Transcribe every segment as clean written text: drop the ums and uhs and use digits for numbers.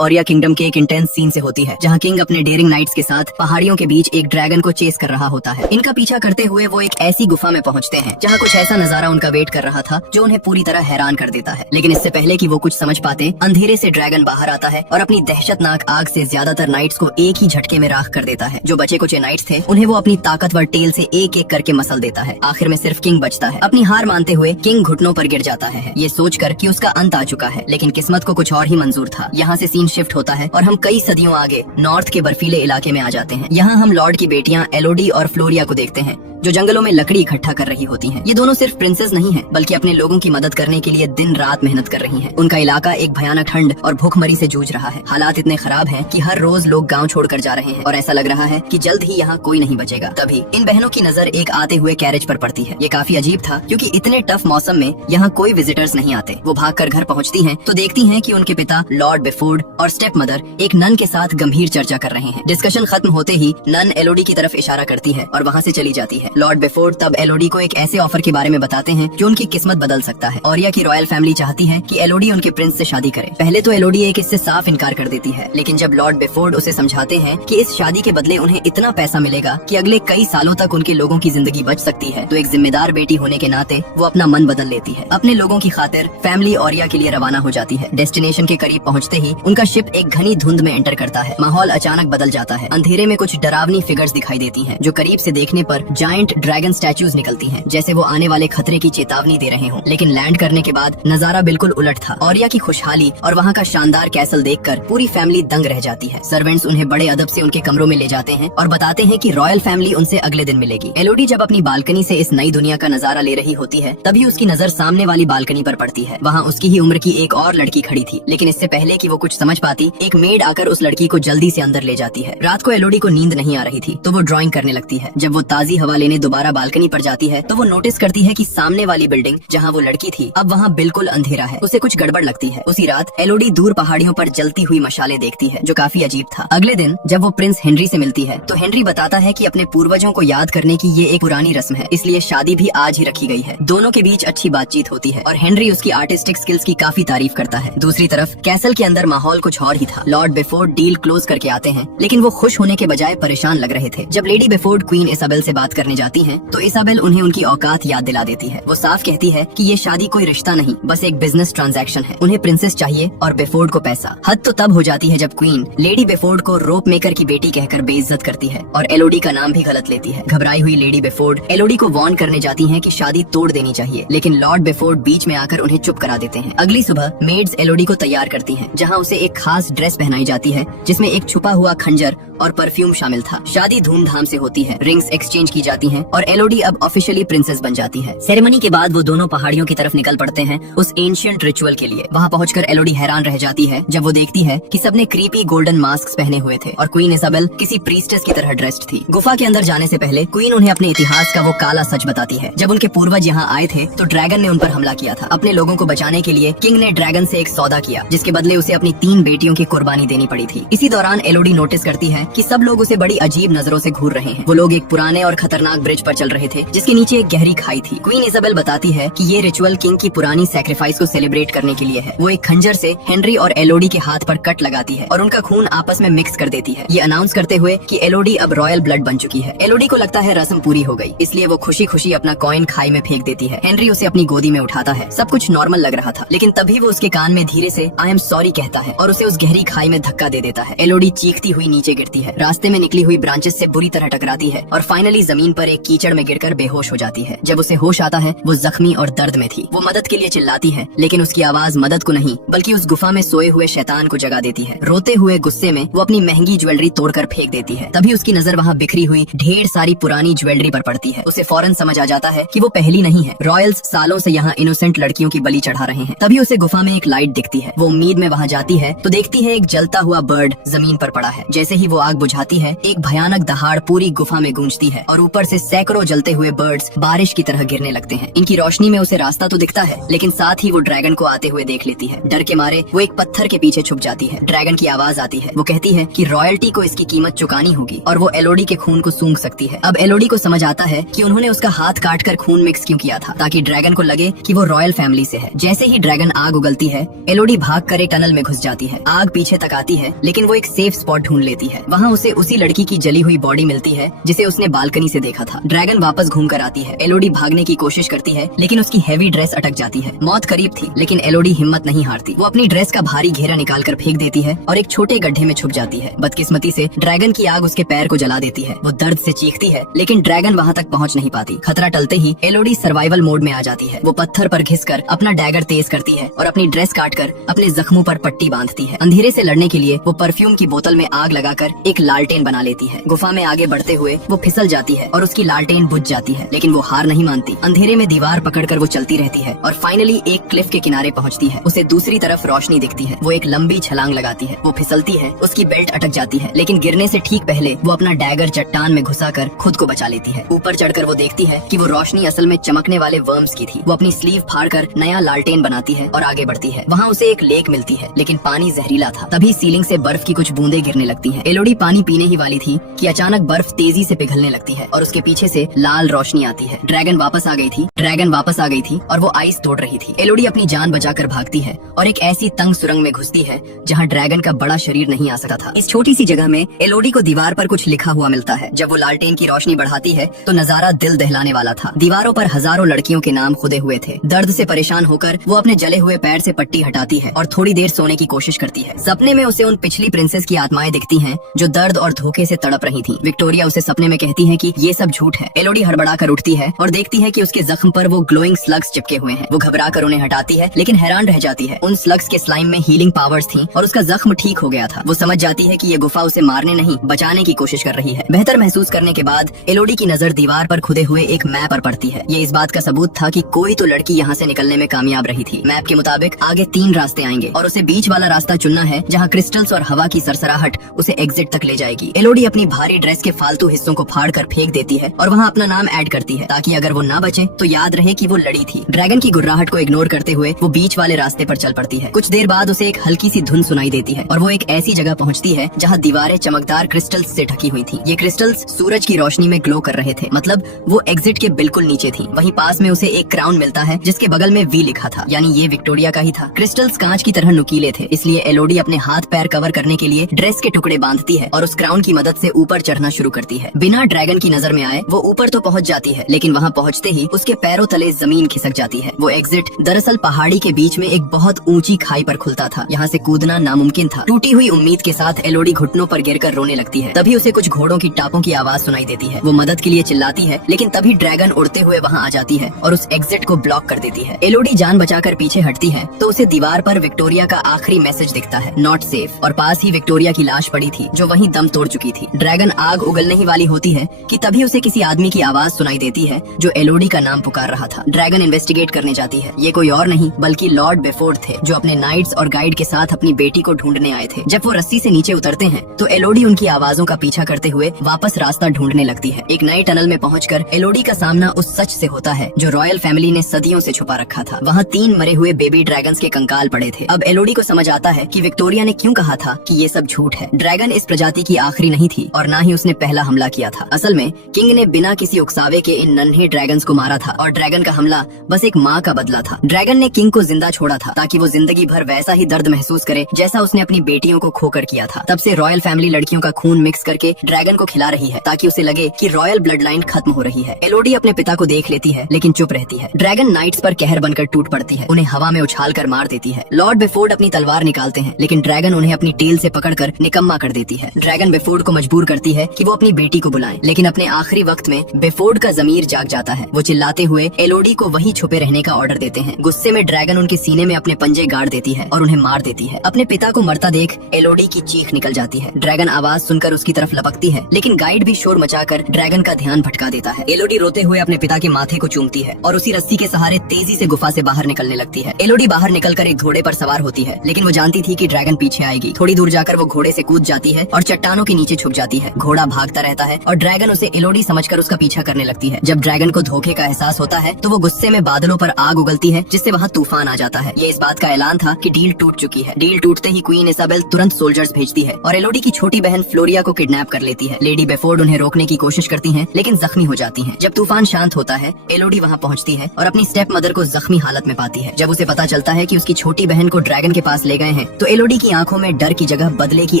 ऑरिया kingdom के एक intense scene से होती है, जहाँ किंग अपने डेयरिंग नाइट्स के साथ पहाड़ियों के बीच एक ड्रैगन को चेस कर रहा होता है। इनका पीछा करते हुए वो एक ऐसी गुफा में पहुँचते हैं जहाँ कुछ ऐसा नजारा उनका वेट कर रहा था जो उन्हें पूरी तरह हैरान कर देता है। लेकिन इससे पहले कि वो कुछ समझ पाते, अंधेरे से ड्रैगन बाहर आता है और अपनी दहशतनाक आग से ज्यादातर नाइट्स को एक ही झटके में राख कर देता है। जो बचे कुछ नाइट्स थे उन्हें वो अपनी ताकतवर टेल से एक एक करके मसल देता है। आखिर में सिर्फ किंग बचता है। अपनी हार मानते हुए किंग घुटनों पर गिर जाता है, ये सोचकर कि उसका अंत आ चुका है। लेकिन किस्मत को कुछ और ही मंजूर था। यहाँ से सीन शिफ्ट होता है और हम कई सदियों आगे नॉर्थ के बर्फीले इलाके में आ जाते हैं। यहाँ हम लॉर्ड की बेटियां एलोडी और फ्लोरिया को देखते हैं, जो जंगलों में लकड़ी इकट्ठा कर रही होती हैं। ये दोनों सिर्फ प्रिंसेस नहीं हैं, बल्कि अपने लोगों की मदद करने के लिए दिन रात मेहनत कर रही हैं। उनका इलाका एक भयानक ठंड और भूखमरी से जूझ रहा है। हालात इतने खराब हैं कि हर रोज लोग गांव छोड़कर जा रहे हैं और ऐसा लग रहा है कि जल्द ही यहाँ कोई नहीं बचेगा। तभी इन बहनों की नजर एक आते हुए कैरेज पर पड़ती है। ये काफी अजीब था क्योंकि इतने टफ मौसम में यहाँ कोई विजिटर्स नहीं आते। वो भागकर घर पहुँचती हैं तो देखती हैं कि उनके पिता लॉर्ड बेफोर्ड और स्टेप मदर एक नन के साथ गंभीर चर्चा कर रहे हैं। डिस्कशन खत्म होते ही नन एलोडी की तरफ इशारा करती है और वहाँ से चली जाती है। लॉर्ड बेफोर्ड तब एलोडी को एक ऐसे ऑफर के बारे में बताते हैं जो उनकी किस्मत बदल सकता है। ऑरिया की रॉयल फैमिली चाहती है कि एलोडी उनके प्रिंस से शादी करे। पहले तो एलोडी एक इससे साफ इनकार कर देती है, लेकिन जब लॉर्ड बेफोर्ड उसे समझाते हैं कि इस शादी के बदले उन्हें इतना पैसा मिलेगा कि अगले कई सालों तक उनके लोगों की जिंदगी बच सकती है, तो एक जिम्मेदार बेटी होने के नाते वो अपना मन बदल लेती है। अपने लोगों की खातिर फैमिली ऑरिया के लिए रवाना हो जाती है। डेस्टिनेशन के करीब पहुँचते ही उनका शिप एक घनी धुंध में एंटर करता है। माहौल अचानक बदल जाता है। अंधेरे में कुछ डरावनी फिगर्स दिखाई देती हैं, जो करीब से देखने पर जायंट ड्रैगन स्टैचूज निकलती हैं, जैसे वो आने वाले खतरे की चेतावनी दे रहे हों। लेकिन लैंड करने के बाद नजारा बिल्कुल उलट था। ऑरिया की खुशहाली और वहाँ का शानदार कैसल देखकर पूरी फैमिली दंग रह जाती है। सर्वेंट्स उन्हें बड़े अदब से उनके कमरों में ले जाते हैं और बताते हैं कि रॉयल फैमिली उनसे अगले दिन मिलेगी। एलोडी जब अपनी बालकनी से इस नई दुनिया का नजारा ले रही होती है, तभी उसकी नजर सामने वाली बालकनी पर पड़ती है। वहाँ उसकी ही उम्र की एक और लड़की खड़ी थी, लेकिन इससे पहले कि वो कुछ समझ पाती, एक मेड आकर उस लड़की को जल्दी से अंदर ले जाती है। रात को एलोडी को नींद नहीं आ रही थी, तो वो ड्राइंग करने लगती है। जब वो ताजी हवा लेने दोबारा बालकनी पर जाती है तो वो नोटिस करती है कि सामने वाली बिल्डिंग जहाँ वो लड़की थी, अब वहाँ बिल्कुल अंधेरा है। उसे कुछ गड़बड़ लगती है। उसी रात एलोडी दूर पहाड़ियों पर जलती हुई मशालें देखती है, जो काफी अजीब था। अगले दिन जब वो प्रिंस हेनरी से मिलती है तो हेनरी बताता है कि अपने पूर्वजों को याद करने की ये एक पुरानी रस्म है, इसलिए शादी भी आज ही रखी गई है। दोनों के बीच अच्छी बातचीत होती है और हेनरी उसकी आर्टिस्टिक स्किल्स की काफी तारीफ करता है। दूसरी तरफ कैसल के अंदर माहौल कुछ और ही था। लॉर्ड बेफोर्ड डील क्लोज करके आते हैं, लेकिन वो खुश होने के बजाय परेशान लग रहे थे। जब लेडी बेफोर्ड क्वीन इसाबेल से बात करने जाती हैं, तो इसाबेल उन्हें उनकी औकात याद दिला देती है। वो साफ कहती है कि ये शादी कोई रिश्ता नहीं, बस एक बिजनेस ट्रांजैक्शन है। उन्हें प्रिंसेस चाहिए और बेफोर्ड को पैसा। हद तो तब हो जाती है जब क्वीन लेडी बेफोर्ड को रोप मेकर की बेटी कहकर बेइज्जत करती है और एलोडी का नाम भी गलत लेती है। घबराई हुई लेडी बेफोर्ड एलोडी को वार्न करने जाती हैं कि शादी तोड़ देनी चाहिए, लेकिन लॉर्ड बेफोर्ड बीच में आकर उन्हें चुप करा देते हैं। अगली सुबह मेड्स एलोडी को तैयार करती हैं, जहां उसे एक खास ड्रेस पहनाई जाती है जिसमें एक छुपा हुआ खंजर और परफ्यूम शामिल था। शादी धूमधाम से होती है, रिंग्स एक्सचेंज की जाती हैं और एलोडी अब ऑफिशियली प्रिंसेस बन जाती है। सेरेमनी के बाद वो दोनों पहाड़ियों की तरफ निकल पड़ते हैं उस एंशिएंट रिचुअल के लिए। वहाँ पहुंचकर एलोडी हैरान रह जाती है जब वो देखती है कि सबने क्रीपी गोल्डन मास्क पहने हुए थे और क्वीन इसाबेल किसी प्रीस्टेस की तरह ड्रेस्ड थी। गुफा के अंदर जाने से पहले क्वीन उन्हें अपने इतिहास का वो काला सच बताती है। जब उनके पूर्वज यहाँ आए थे तो ड्रैगन ने उन पर हमला किया था। अपने लोगों को बचाने के लिए किंग ने ड्रैगन से एक सौदा किया, जिसके बदले उसे अपनी 3 बेटियों की कुर्बानी देनी पड़ी थी। इसी दौरान एलोडी नोटिस करती है कि सब लोग उसे बड़ी अजीब नजरों से घूर रहे हैं। वो लोग एक पुराने और खतरनाक ब्रिज पर चल रहे थे, जिसके नीचे एक गहरी खाई थी। क्वीन इसाबेल बताती है कि ये रिचुअल किंग की पुरानी सैक्रिफाइस को सेलिब्रेट करने के लिए है। वो एक खंजर से हेनरी और एलोडी के हाथ पर कट लगाती है और उनका खून आपस में मिक्स कर देती है, ये अनाउंस करते हुए कि एलोडी अब रॉयल ब्लड बन चुकी है। एलोडी को लगता है रस्म पूरी हो गई, इसलिए वो खुशी खुशी अपना कॉइन खाई में फेंक देती है। हेनरी उसे अपनी गोदी में उठाता है। सब कुछ नॉर्मल लग रहा था, लेकिन तभी वो उसके कान में धीरे से आई एम सॉरी कहता है और उसे उस गहरी खाई में धक्का दे देता है। एलोडी चीखती हुई नीचे गिरती है, रास्ते में निकली हुई ब्रांचेस से बुरी तरह टकराती है और फाइनली जमीन पर एक कीचड़ में गिरकर बेहोश हो जाती है। जब उसे होश आता है वो जख्मी और दर्द में थी। वो मदद के लिए चिल्लाती है, लेकिन उसकी आवाज मदद को नहीं बल्कि उस गुफा में सोए हुए शैतान को जगा देती है। रोते हुए गुस्से में वो अपनी महंगी ज्वेलरी तोड़कर फेंक देती है। तभी उसकी नजर वहाँ बिखरी हुई ढेर सारी पुरानी ज्वेलरी पर पड़ती है। उसे फौरन समझ आ जाता है कि वो पहली नहीं है। रॉयल्स सालों से यहाँ इनोसेंट लड़कियों की बलि चढ़ा रहे हैं। तभी उसे गुफा में एक लाइट दिखती है। वो उम्मीद में वहाँ जाती है तो देखती है एक जलता हुआ बर्ड जमीन पर पड़ा है। जैसे ही वो आग बुझाती है, एक भयानक दहाड़ पूरी गुफा में गूंजती है और ऊपर से सैकड़ों जलते हुए बर्ड्स बारिश की तरह गिरने लगते हैं। इनकी रोशनी में उसे रास्ता तो दिखता है, लेकिन साथ ही वो ड्रैगन को आते हुए देख लेती है। डर के मारे वो एक पत्थर के पीछे छुप जाती है। ड्रैगन की आवाज आती है। वो कहती है कि रॉयल्टी को इसकी कीमत चुकानी होगी और वो एलोडी के खून को सूंघ सकती है। अब एलोडी को समझ आता है कि उन्होंने उसका हाथ काट कर खून मिक्स क्यों किया था, ताकि ड्रैगन को लगे कि वो रॉयल फैमिली से है। जैसे ही ड्रैगन आग उगलती है, एलोडी भाग कर एक टनल में घुस जाती है। आग पीछे तक आती है, लेकिन वो एक सेफ स्पॉट ढूंढ लेती है। वहाँ उसे उसी लड़की की जली हुई बॉडी मिलती है जिसे उसने बालकनी से देखा था। ड्रैगन वापस घूम कर आती है। एलोडी भागने की कोशिश करती है, लेकिन उसकी हैवी ड्रेस अटक जाती है। मौत करीब थी, लेकिन एलोडी हिम्मत नहीं हारती। वो अपनी ड्रेस का भारी घेरा निकाल कर फेंक देती है और एक छोटे गड्ढे में छुप जाती है। बदकिस्मती से ड्रैगन की आग उसके पैर को जला देती है। वो दर्द से चीखती है, लेकिन ड्रैगन वहाँ तक पहुँच नहीं पाती। खतरा टलते ही एलोडी सर्वाइवल मोड में आ जाती है। वो पत्थर पर घिसकर अपना डैगर तेज करती है और अपनी ड्रेस काटकर अपने जख्मों पर पट्टी बांधती है। अंधेरे से लड़ने के लिए वो परफ्यूम की बोतल में आग लगाकर एक लालटेन बना लेती है। गुफा में आगे बढ़ते हुए वो फिसल जाती है और उसकी लालटेन बुझ जाती है, लेकिन वो हार नहीं मानती। अंधेरे में दीवार पकड़कर वो चलती रहती है और फाइनली एक क्लिफ के किनारे पहुंचती है। उसे दूसरी तरफ रोशनी दिखती है। वो एक लंबी छलांग लगाती है। वो फिसलती है, उसकी बेल्ट अटक जाती है, लेकिन गिरने से ठीक पहले वो अपना डैगर चट्टान में घुसाकर खुद को बचा लेती है। ऊपर चढ़कर वो देखती है कि वो रोशनी असल में चमकने वाले वर्म्स की थी। वो अपनी स्लीव फाड़कर नया लालटेन बनाती है और आगे बढ़ती है। वहाँ उसे एक लेक मिलती है, लेकिन पानी जहरीला था। तभी सीलिंग से बर्फ की कुछ बूंदें गिरने लगती हैं। एलोडी पानी पीने ही वाली थी कि अचानक बर्फ तेजी से पिघलने लगती है और उसके पीछे से लाल रोशनी आती है। ड्रैगन वापस आ गई थी और वो आइस तोड़ रही थी। एलोडी अपनी जान बचाकर भागती है और एक ऐसी तंग सुरंग में घुसती है जहाँ ड्रैगन का बड़ा शरीर नहीं आ सकता था। इस छोटी सी जगह में एलोडी को दीवार पर कुछ लिखा हुआ मिलता है। जब वो लालटेन की रोशनी बढ़ाती है तो नजारा दिल दहलाने वाला था। दीवारों पर हजारों लड़कियों के नाम खुदे हुए थे। दर्द से परेशान होकर वो अपने जले हुए पैर से पट्टी हटाती है और थोड़ी देर सोने की कोशिश करती है। सपने में उसे उन पिछली प्रिंसेस की आत्माएं दिखती हैं जो दर्द और धोखे से तड़प रही थीं। विक्टोरिया उसे सपने में कहती है कि ये सब झूठ है। एलोडी हड़बड़ा कर उठती है और देखती है कि उसके जख्म पर वो ग्लोइंग स्लग्स चिपके हुए हैं। वो घबरा कर उन्हें हटाती है, लेकिन हैरान रह जाती है। उन स्लग्स के स्लाइम में हीलिंग पावर्स थी और उसका जख्म ठीक हो गया था। वो समझ जाती है कि ये गुफा उसे मारने नहीं बचाने की कोशिश कर रही है। बेहतर महसूस करने के बाद एलोडी की नजर दीवार पर खुदे हुए एक मैप पर पड़ती है। ये इस बात का सबूत था कि कोई तो लड़की यहाँ से निकलने में कामयाब रही थी। मैप के मुताबिक आगे 3 रास्ते आएंगे और उसे बीच वाला रास्ता चुनना है, जहाँ क्रिस्टल्स और हवा की सरसराहट उसे एग्जिट तक ले जाएगी। एलोडी अपनी भारी ड्रेस के फालतू हिस्सों को फाड़ कर फेंक देती है और वहाँ अपना नाम ऐड करती है, ताकि अगर वो ना बचे तो याद रहे कि वो लड़ी थी। ड्रैगन की गुर्राहट को इग्नोर करते हुए वो बीच वाले रास्ते पर चल पड़ती है। कुछ देर बाद उसे एक हल्की सी धुन सुनाई देती है और वो एक ऐसी जगह पहुँचती है जहाँ दीवारें चमकदार क्रिस्टल्स से ढकी हुई थी। ये क्रिस्टल्स सूरज की रोशनी में ग्लो कर रहे थे, मतलब वो एग्जिट के बिल्कुल नीचे थी। वहीं पास में उसे एक क्राउन मिलता है जिसके बगल में वी लिखा था, यानी ये विक्टोरिया का ही था। क्रिस्टल्स कांच की तरह नुकीले थे, इसलिए एलोडी अपने हाथ पैर कवर करने के लिए ड्रेस के टुकड़े बांधती है और उस क्राउन की मदद से ऊपर चढ़ना शुरू करती है। बिना ड्रैगन की नजर में आए वो ऊपर तो पहुंच जाती है, लेकिन वहां पहुंचते ही उसके पैरों तले जमीन खिसक जाती है। वो एग्जिट दरअसल पहाड़ी के बीच में एक बहुत ऊंची खाई पर खुलता था। यहाँ से कूदना नामुमकिन था। टूटी हुई उम्मीद के साथ एलोडी घुटनों पर गिरकर रोने लगती है। तभी उसे कुछ घोड़ों की टापों की आवाज सुनाई देती है। वो मदद के लिए चिल्लाती है, लेकिन तभी ड्रैगन उड़ते हुए वहाँ आ जाती है और उस एग्जिट को ब्लॉक कर देती है। एलोडी जान बचाकर पीछे हटती है तो उसे दीवार पर विक्टोरिया का आखिरी मैसेज दिखता है, नॉट सेफ, और पास ही विक्टोरिया की लाश पड़ी थी जो वहीं दम तोड़ चुकी थी। ड्रैगन आग उगलने ही वाली होती है कि तभी उसे किसी आदमी की आवाज सुनाई देती है जो एलोडी का नाम पुकार रहा था। ड्रैगन इन्वेस्टिगेट करने जाती है। ये कोई और नहीं बल्कि लॉर्ड बेफोर्ड थे, जो अपने नाइट्स और गाइड के साथ अपनी बेटी को ढूंढने आए थे। जब वो रस्सी से नीचे उतरते हैं तो एलोडी उनकी आवाजों का पीछा करते हुए वापस रास्ता ढूंढने लगती है। एक नए टनल में पहुंचकर एलोडी का सामना उस सच से होता है जो रॉयल फैमिली ने सदियों से छुपा रखा था। वहाँ 3 मरे हुए बेबी ड्रैगन्स के कंकाल पड़े थे। अब एलोडी को समझ आता है कि विक्टोरिया ने क्यों कहा था कि ये सब झूठ है। ड्रैगन इस प्रजाति की आखिरी नहीं थी और न ही उसने पहला हमला किया था। असल में किंग ने बिना किसी उकसावे के इन नन्हे ड्रैगन्स को मारा था और ड्रैगन का हमला बस एक माँ का बदला था। ड्रैगन ने किंग को जिंदा छोड़ा था ताकि वो जिंदगी भर वैसा ही दर्द महसूस करे जैसा उसने अपनी बेटियों को खोकर किया था। तब से रॉयल फैमिली लड़कियों का खून मिक्स करके ड्रैगन को खिला रही है ताकि उसे लगे कि रॉयल ब्लड लाइन खत्म हो रही है। एलोडी अपने पिता को देख लेती है लेकिन चुप रहती है। ड्रैगन नाइट्स पर कहर बनकर टूट पड़ती है, उन्हें हवा में उछाल कर मार देती है। लॉर्ड बेफोर्ड अपनी तलवार निकालते हैं, लेकिन ड्रैगन उन्हें अपनी टेल से पकड़कर निकम्मा कर देती है। ड्रैगन बेफोर्ड को मजबूर करती है कि वो अपनी बेटी को बुलाएं, लेकिन अपने आखिरी वक्त में बेफोर्ड का जमीर जाग जाता है। वो चिल्लाते हुए एलोडी को वहीं छुपे रहने का ऑर्डर देते हैं। गुस्से में ड्रैगन उनके सीने में अपने पंजे गाड़ देती है और उन्हें मार देती है। अपने पिता को मरता देख एलोडी की चीख निकल जाती है। ड्रैगन आवाज सुनकर उसकी तरफ लपकती है, लेकिन गाइड भी शोर मचाकर ड्रैगन का ध्यान भटका देता है। एलोडी रोते हुए अपने पिता के माथे को चूमती है और उसी रस्सी के सहारे तेजी से गुफा से बाहर निकलने लगती है। एलोडी बाहर निकलकर एक घोड़े पर सवार होती है, लेकिन वो जानती थी कि ड्रैगन पीछे आएगी। थोड़ी दूर जाकर वो घोड़े से कूद जाती है और चट्टानों के नीचे छुप जाती है। घोड़ा भागता रहता है और ड्रैगन उसे एलोडी एलोडी समझकर उसका पीछा करने लगती है। जब ड्रैगन को धोखे का एहसास होता है तो वो गुस्से में बादलों पर आग उगलती है, जिससे वहाँ तूफान आ जाता है। ये इस बात का ऐलान था कि डील टूट चुकी है। डील टूटते ही क्वीन इसाबेल तुरंत सोल्जर्स भेजती है और एलोडी की छोटी बहन फ्लोरिया को किडनैप कर लेती है। लेडी बेफोर्ड उन्हें रोकने की कोशिश करती हैं, लेकिन जख्मी हो जाती हैं। जब तूफान शांत होता है, एलोडी वहाँ पहुँचती है और अपनी स्टेप मदर को जख्मी हालत में पाती है। जब उसे पता चलता है कि उसकी छोटी बहन को ड्रैगन के पास ले गए हैं, तो एलोडी की आंखों में डर की जगह बदले की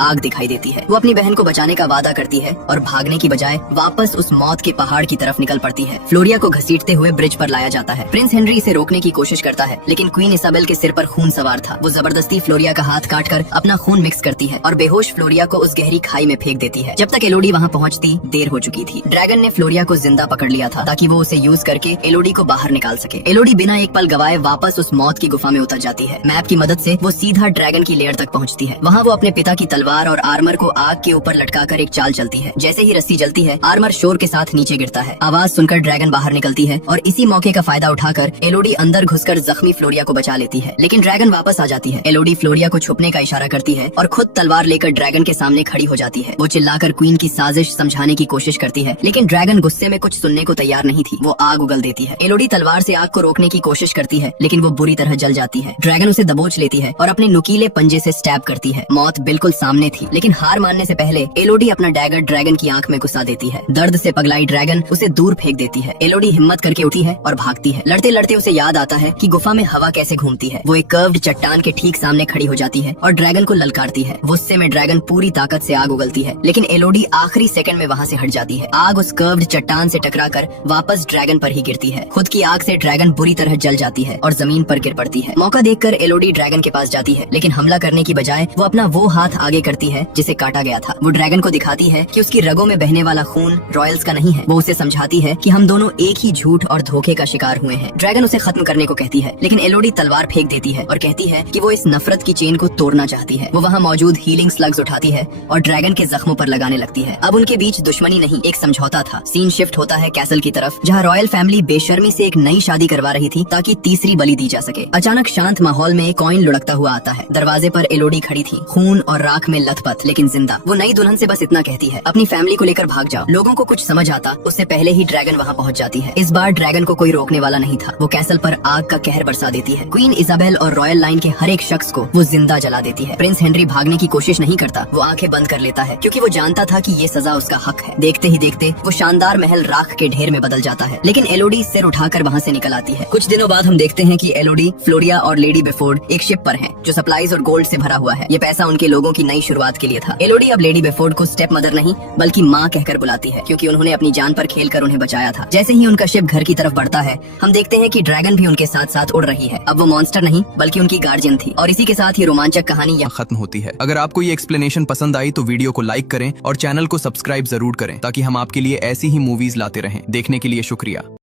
आग दिखाई देती है। वो अपनी बहन को बचाने का वादा करती है और भागने की बजाय वापस उस मौत के पहाड़ की तरफ निकल पड़ती है। फ्लोरिया को घसीटते हुए ब्रिज पर लाया जाता है। प्रिंस हेनरी इसे रोकने की कोशिश करता है, लेकिन क्वीन इसाबेल के सिर पर खून सवार था। वो जबरदस्ती फ्लोरिया का हाथ काटकर अपना खून मिक्स करती है और बेहोश फ्लोरिया को उस गहरी खाई में फेंक देती है। जब तक एलोडी वहाँ पहुँचती देर हो चुकी थी। ड्रैगन ने फ्लोरिया को जिंदा पकड़ लिया था ताकि वो उसे यूज करके एलोडी को बाहर निकाल सके। एलोडी बिना एक पल गवाए वापस उस मौत की गुफा में उतर जाती है। मैप की मदद से वो सीधा ड्रैगन की लेयर तक पहुँचती है। वहाँ वो अपने पिता की तलवार और आर्मर को आग के ऊपर लटकाकर एक चाल चलती है। जैसे ही रस्सी जलती है, आर्मर शोर के साथ नीचे गिरता है। आवाज सुनकर ड्रैगन बाहर निकलती है और इसी मौके का फायदा उठाकर एलोडी अंदर घुसकर जख्मी फ्लोरिया को बचा लेती है। लेकिन ड्रैगन वापस आ जाती है। एलोडी फ्लोरिया को छुपने का इशारा करती है और खुद तलवार लेकर ड्रैगन के सामने खड़ी हो जाती है। वो चिल्लाकर क्वीन की साजिश समझाने की कोशिश करती है, लेकिन ड्रैगन गुस्से में कुछ सुनने को तैयार नहीं थी। वो आग उगल देती है। एलोडी तलवार से आग को रोकने की कोशिश करती है, लेकिन वो बुरी तरह जल जाती है। ड्रैगन उसे दबोच लेती है और अपने नुकीले पंजे से स्टैब करती है। मौत बिल्कुल सामने थी, लेकिन हार मानने से पहले एलोडी अपना डैगर ड्रैगन की आंख में घुसा देती है। दर्द से पगलाई ड्रैगन उसे दूर फेंक देती है। एलोडी हिम्मत करके उठी है और भागती है। लड़ते लड़ते उसे याद आता है कि गुफा में हवा कैसे घूमती है। वो एक कर्व्ड चट्टान के ठीक सामने खड़ी हो जाती है और ड्रैगन को ललकारती है। गुस्से में ड्रैगन पूरी ताकत से आग उगलती है, लेकिन एलोडी आखिरी सेकंड में वहाँ से हट जाती है। आग उस कर्व्ड चट्टान से टकराकर वापस ड्रैगन पर ही गिरती है। खुद की आग से ड्रैगन बुरी तरह जल जाती है और जमीन पर गिर पड़ती है। मौका देखकर एलोडी ड्रैगन के पास जाती है, लेकिन हमला करने की बजाय वो अपना वो हाथ आगे करती है जिसे काटा गया था। वो ड्रैगन को दिखाती है कि उसकी रगों में बहने वाला खून रॉयल्स का नहीं है। वो उसे समझाती है कि हम दोनों एक ही झूठ और धोखे का शिकार हुए हैं। ड्रैगन उसे खत्म करने को कहती है, लेकिन एलोडी तलवार फेंक देती है और कहती है कि वो इस नफरत की चेन को तोड़ना चाहती है। वो वहाँ मौजूद हीलिंग स्लग्स उठाती है और ड्रैगन के जख्मों पर लगाने लगती है। अब उनके बीच दुश्मनी नहीं, एक समझौता था। सीन शिफ्ट होता है कैसल की तरफ, जहाँ रॉयल फैमिली बेशर्मी से एक नई शादी करवा रही थी ताकि तीसरी बलि दी जा सके। अचानक शांत माहौल में कॉइन लुढ़कता हुआ आता है। दरवाजे पर एलोडी खड़ी थी, खून और राख में लथपथ लेकिन जिंदा। वो नई दुल्हन से बस इतना कहती है, अपनी फैमिली को लेकर भाग जाओ। लोगों को कुछ समझ आता उससे पहले ही ड्रैगन वहाँ पहुँच जाती है। इस बार ड्रैगन को कोई रोकने वाला नहीं था। वो कैसल पर आग का कहर बरसा देती है। क्वीन इजाबेल और रॉयल लाइन के हर एक शख्स को वो जिंदा जला देती है। प्रिंस हेनरी भागने की कोशिश नहीं करता, वो आंखें बंद कर लेता है क्योंकि वो जानता था कि ये सजा उसका हक है। देखते ही देखते वो शानदार महल राख के ढेर में बदल जाता है, लेकिन एलोडी सिर उठाकर वहाँ से निकल आती है। कुछ दिनों बाद हम देखते हैं कि एलोडी, फ्लोरिया और लेडी बेफोर्ड एक शिप पर हैं, जो सप्लाईज और गोल्ड से भरा हुआ है। ये पैसा उनके लोगों की नई शुरुआत के लिए था। एलोडी अब लेडी बेफोर्ड को स्टेप मदर नहीं बल्कि माँ कहकर बुलाती है, क्योंकि उन्होंने अपनी जान पर खेलकर उन्हें बचाया था। जैसे ही उनका शिप घर की तरफ बढ़ता है, हम देखते हैं कि ड्रैगन भी उनके साथ साथ उड़ रही है। अब वो मॉन्स्टर नहीं बल्कि उनकी गार्जियन थी। और इसी के साथ ये रोमांचक कहानी यहाँ खत्म होती है। अगर आपको ये एक्सप्लेनेशन पसंद आई तो वीडियो को लाइक करें और चैनल को सब्सक्राइब जरूर करें, ताकि हम आपके लिए ऐसी ही मूवीज लाते रहें। देखने के लिए शुक्रिया।